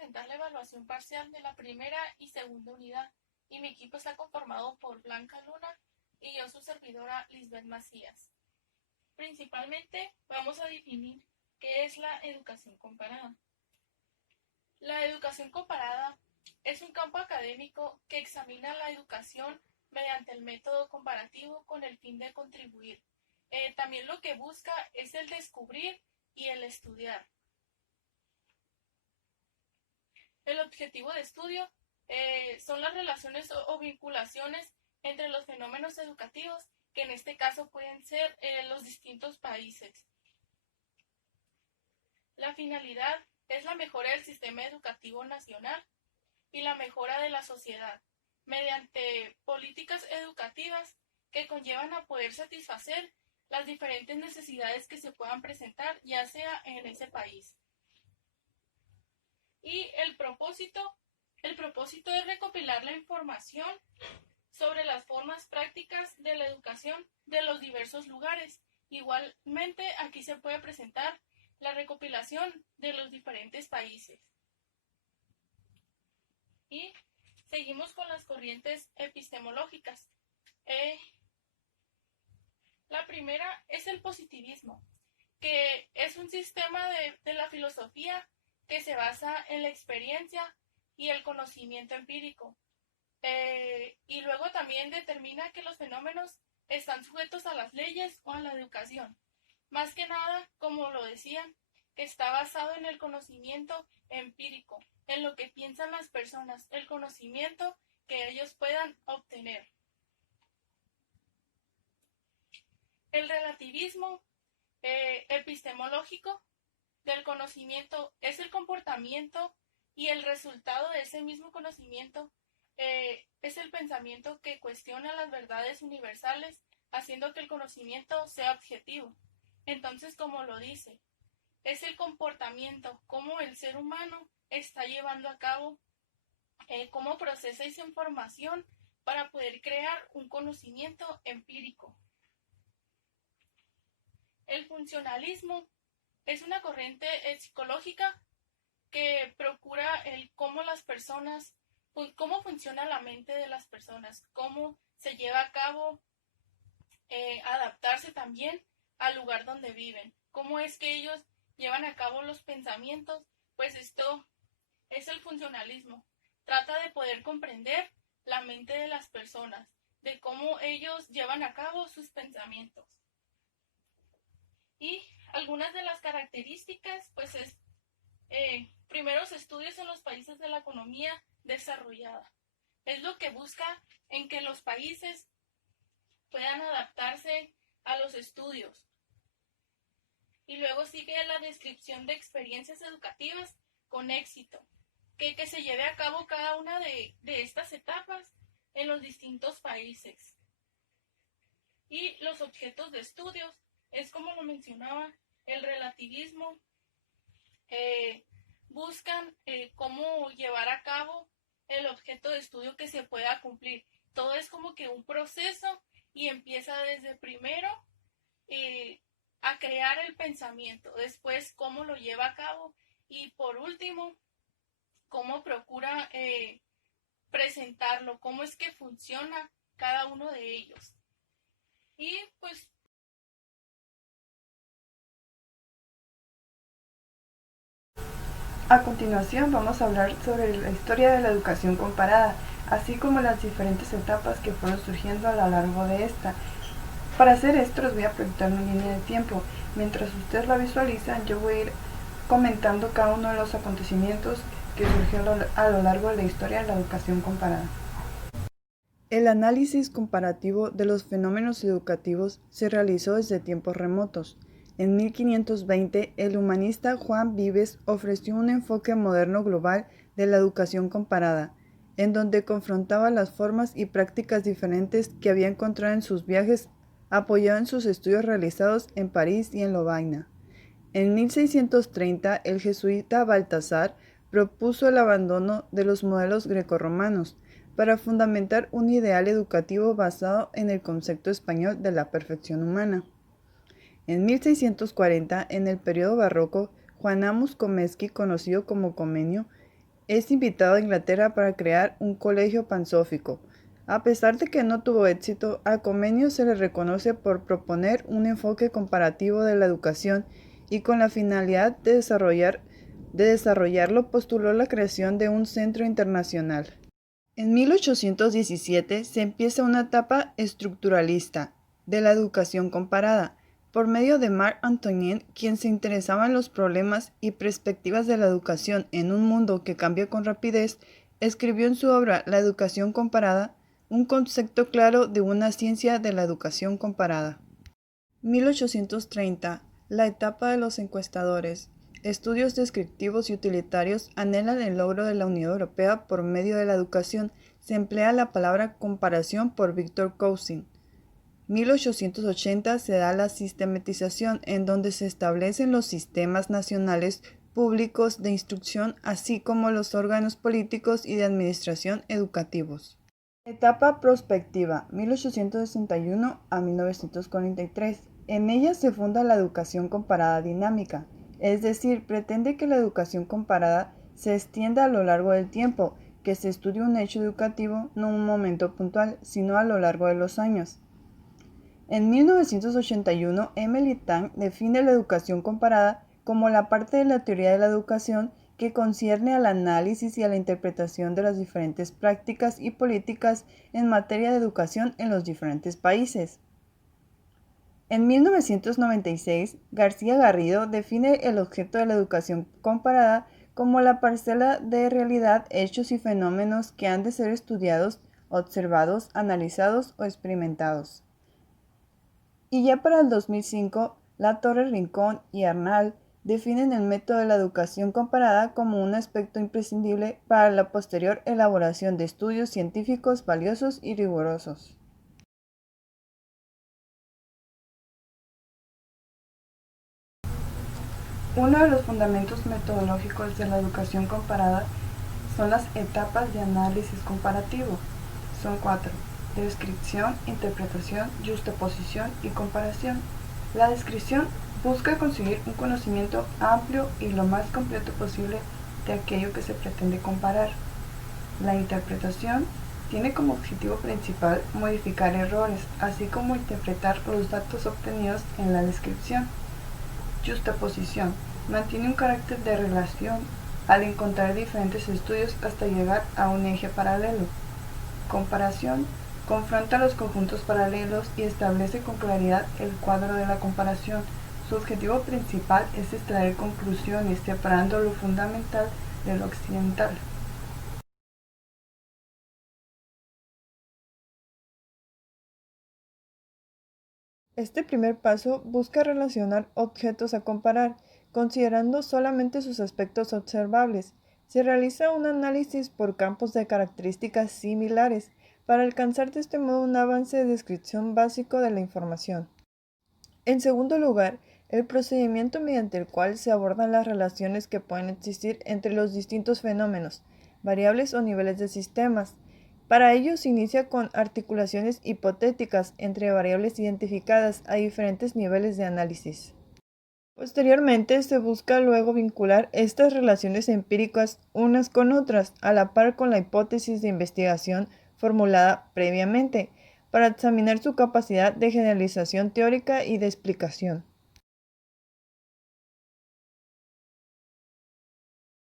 presentar la evaluación parcial de la primera y segunda unidad, y mi equipo está conformado por Blanca Luna y yo, su servidora Lisbeth Macías. Principalmente vamos a definir qué es la educación comparada. La educación comparada es un campo académico que examina la educación mediante el método comparativo con el fin de contribuir. También lo que busca es el descubrir y el estudiar. El objetivo de estudio son las relaciones o vinculaciones entre los fenómenos educativos, que en este caso pueden ser los distintos países. La finalidad es la mejora del sistema educativo nacional y la mejora de la sociedad, mediante políticas educativas que conllevan a poder satisfacer las diferentes necesidades que se puedan presentar, ya sea en ese país. Y el propósito es recopilar la información sobre las formas prácticas de la educación de los diversos lugares. Igualmente, aquí se puede presentar la recopilación de los diferentes países. Y seguimos con las corrientes epistemológicas. La primera es el positivismo, que es un sistema de la filosofía que se basa en la experiencia y el conocimiento empírico. Y luego también determina que los fenómenos están sujetos a las leyes o a la educación. Más que nada, como lo decían, que está basado en el conocimiento empírico, en lo que piensan las personas, el conocimiento que ellos puedan obtener. El relativismo epistemológico del conocimiento es el comportamiento y el resultado de ese mismo conocimiento. Es el pensamiento que cuestiona las verdades universales, haciendo que el conocimiento sea objetivo. Entonces, como lo dice, es el comportamiento, cómo el ser humano está llevando a cabo, cómo procesa esa información para poder crear un conocimiento empírico. El funcionalismo es una corriente psicológica que procura cómo las personas, cómo funciona la mente de las personas, cómo se lleva a cabo adaptarse también al lugar donde viven, cómo es que ellos llevan a cabo los pensamientos. Pues esto es el funcionalismo. Trata de poder comprender la mente de las personas, de cómo ellos llevan a cabo sus pensamientos. Y algunas de las características, pues es primeros estudios en los países de la economía desarrollada. Es lo que busca en que los países puedan adaptarse a los estudios. Y luego sigue la descripción de experiencias educativas con éxito, que se lleve a cabo cada una de estas etapas en los distintos países. Y los objetos de estudios es, como lo mencionaba, el relativismo. Buscan cómo llevar a cabo el objeto de estudio que se pueda cumplir. Todo es como que un proceso y empieza desde primero a crear el pensamiento, después cómo lo lleva a cabo y por último cómo procura presentarlo, cómo es que funciona cada uno de ellos. Y pues a continuación vamos a hablar sobre la historia de la educación comparada, así como las diferentes etapas que fueron surgiendo a lo largo de esta. Para hacer esto les voy a proyectar una línea de tiempo. Mientras ustedes la visualizan, yo voy a ir comentando cada uno de los acontecimientos que surgieron a lo largo de la historia de la educación comparada. El análisis comparativo de los fenómenos educativos se realizó desde tiempos remotos. En 1520, el humanista Juan Vives ofreció un enfoque moderno global de la educación comparada, en donde confrontaba las formas y prácticas diferentes que había encontrado en sus viajes, apoyado en sus estudios realizados en París y en Lovaina. En 1630, el jesuita Baltasar propuso el abandono de los modelos grecorromanos para fundamentar un ideal educativo basado en el concepto español de la perfección humana. En 1640, en el periodo barroco, Juan Amos Comeski, conocido como Comenio, es invitado a Inglaterra para crear un colegio pansófico. A pesar de que no tuvo éxito, a Comenius se le reconoce por proponer un enfoque comparativo de la educación y con la finalidad de desarrollarlo postuló la creación de un centro internacional. En 1817 se empieza una etapa estructuralista de la educación comparada, por medio de Marc Antonin, quien se interesaba en los problemas y perspectivas de la educación en un mundo que cambia con rapidez, escribió en su obra La educación comparada un concepto claro de una ciencia de la educación comparada. 1830. La etapa de los encuestadores. Estudios descriptivos y utilitarios anhelan el logro de la Unión Europea por medio de la educación. Se emplea la palabra comparación por Victor Cousin. 1880 se da la sistematización, en donde se establecen los sistemas nacionales públicos de instrucción, así como los órganos políticos y de administración educativos. Etapa prospectiva, 1861 a 1943. En ella se funda la educación comparada dinámica, es decir, pretende que la educación comparada se extienda a lo largo del tiempo, que se estudie un hecho educativo, no un momento puntual, sino a lo largo de los años. En 1981, Emily Tang define la educación comparada como la parte de la teoría de la educación que concierne al análisis y a la interpretación de las diferentes prácticas y políticas en materia de educación en los diferentes países. En 1996, García Garrido define el objeto de la educación comparada como la parcela de realidad, hechos y fenómenos que han de ser estudiados, observados, analizados o experimentados. Y ya para el 2005, La Torre Rincón y Arnal definen el método de la educación comparada como un aspecto imprescindible para la posterior elaboración de estudios científicos valiosos y rigurosos. Uno de los fundamentos metodológicos de la educación comparada son las etapas de análisis comparativo. Son 4: descripción, interpretación, justaposición y comparación. La descripción busca conseguir un conocimiento amplio y lo más completo posible de aquello que se pretende comparar. La interpretación tiene como objetivo principal modificar errores, así como interpretar los datos obtenidos en la descripción. Justaposición mantiene un carácter de relación al encontrar diferentes estudios hasta llegar a un eje paralelo. Comparación confronta los conjuntos paralelos y establece con claridad el cuadro de la comparación. Su objetivo principal es extraer conclusiones separando lo fundamental de lo accidental. Este primer paso busca relacionar objetos a comparar, considerando solamente sus aspectos observables. Se realiza un análisis por campos de características similares, para alcanzar de este modo un avance de descripción básico de la información. En segundo lugar, el procedimiento mediante el cual se abordan las relaciones que pueden existir entre los distintos fenómenos, variables o niveles de sistemas. Para ello se inicia con articulaciones hipotéticas entre variables identificadas a diferentes niveles de análisis. Posteriormente se busca luego vincular estas relaciones empíricas unas con otras, a la par con la hipótesis de investigación formulada previamente, para examinar su capacidad de generalización teórica y de explicación.